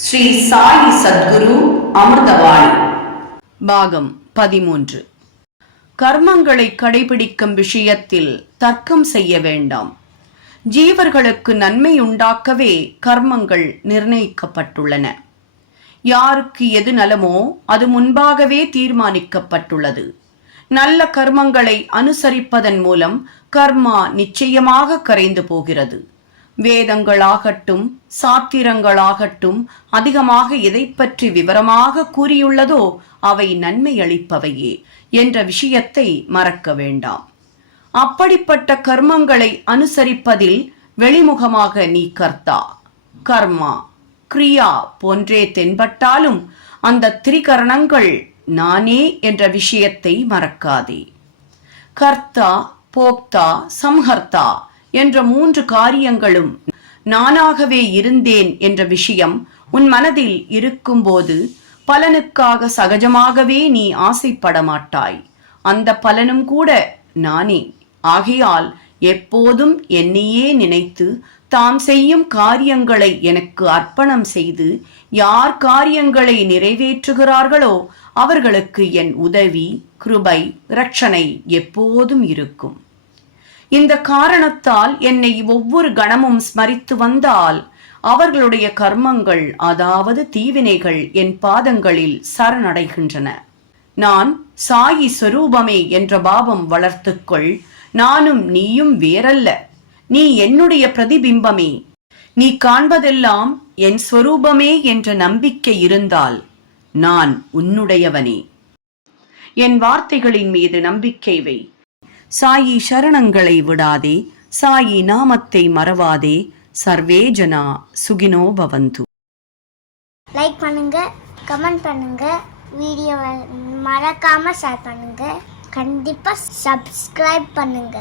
ஸ்ரீ சாயி சத்குரு அமிர்தவாணி பாகம் பதிமூன்று. கர்மங்களை கடைபிடிக்கும் விஷயத்தில் தர்க்கம் செய்ய வேண்டாம். ஜீவர்களுக்கு நன்மை உண்டாக்கவே கர்மங்கள் நிர்ணயிக்கப்பட்டுள்ளன. யாருக்கு எது நலமோ அது முன்பாகவே தீர்மானிக்கப்பட்டுள்ளது. நல்ல கர்மங்களை அனுசரிப்பதன் மூலம் கர்மா நிச்சயமாக கரைந்து போகிறது. வேதங்களாகட்டும் சாத்திரங்களாகட்டும் அதிகமாக எதை பற்றி விவரமாக கூறியுள்ளதோ அவை நன்மை அளிப்பவையே என்ற விஷயத்தை மறக்க வேண்டாம். அப்படிப்பட்ட கர்மங்களை அனுசரிப்பதில் வெளிமுகமாக நீ கர்த்தா. கர்மா கிரியா போன்றே தென்பட்டாலும் அந்த திரிகரணங்கள் நானே என்ற விஷயத்தை மறக்காதே. கர்த்தா போக்தா சம்ஹர்த்தா என்ற மூன்று காரியங்களும் நானாகவே இருந்தேன் என்ற விஷயம் உன் மனதில் இருக்கும்போது பலனுக்காக சகஜமாகவே நீ ஆசைப்பட மாட்டாய். அந்த பலனும் கூட நானே. ஆகையால் எப்போதும் என்னையே நினைத்து தாம் செய்யும் காரியங்களை எனக்கு அர்ப்பணம் செய்து யார் காரியங்களை நிறைவேற்றுகிறார்களோ அவர்களுக்கு என் உதவி கிருபை ரட்சணை எப்போதும் இருக்கும். இந்த காரணத்தால் என்னை ஒவ்வொரு கணமும் ஸ்மரித்து வந்தால் அவர்களுடைய கர்மங்கள் அதாவது தீவினைகள் என் பாதங்களில் சரணடைகின்றன. நான் சாயி சொரூபமே என்ற பாவம் வளர்த்துக்கொள் நானும் நீயும் வேறல்ல. நீ என்னுடைய பிரதிபிம்பமே. நீ காண்பதெல்லாம் என் சொரூபமே என்ற நம்பிக்கை இருந்தால் நான் உன்னுடையவனே. என் வார்த்தைகளின் மீது நம்பிக்கை வை. சாயி சரணங்களை விடாதே சாயி நாமத்தை மறவாதே சர்வே ஜனா சுகினோ பவந்து. லைக் பண்ணுங்க கமெண்ட் பண்ணுங்க வீடியோவை மறக்காம ஷேர் பண்ணுங்க கண்டிப்பா சப்ஸ்கிரைப் பண்ணுங்க.